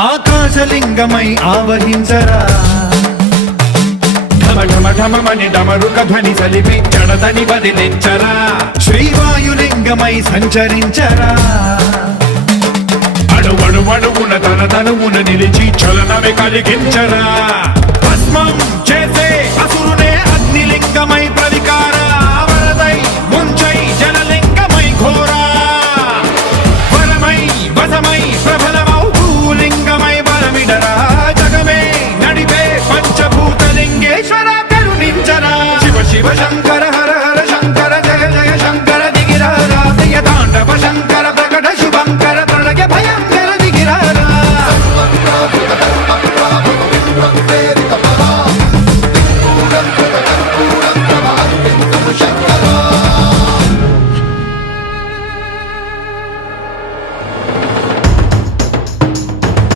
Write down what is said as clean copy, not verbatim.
ఆకాశలింగమై ఆవహించరా ఢమఢమని డమరుక ధ్వని సలిపి జడదని వదిలించరా శ్రీవాయులింగమై సంచరించరా అణువణువున తన తనువున నిలిచి చలనమే కలిగించరా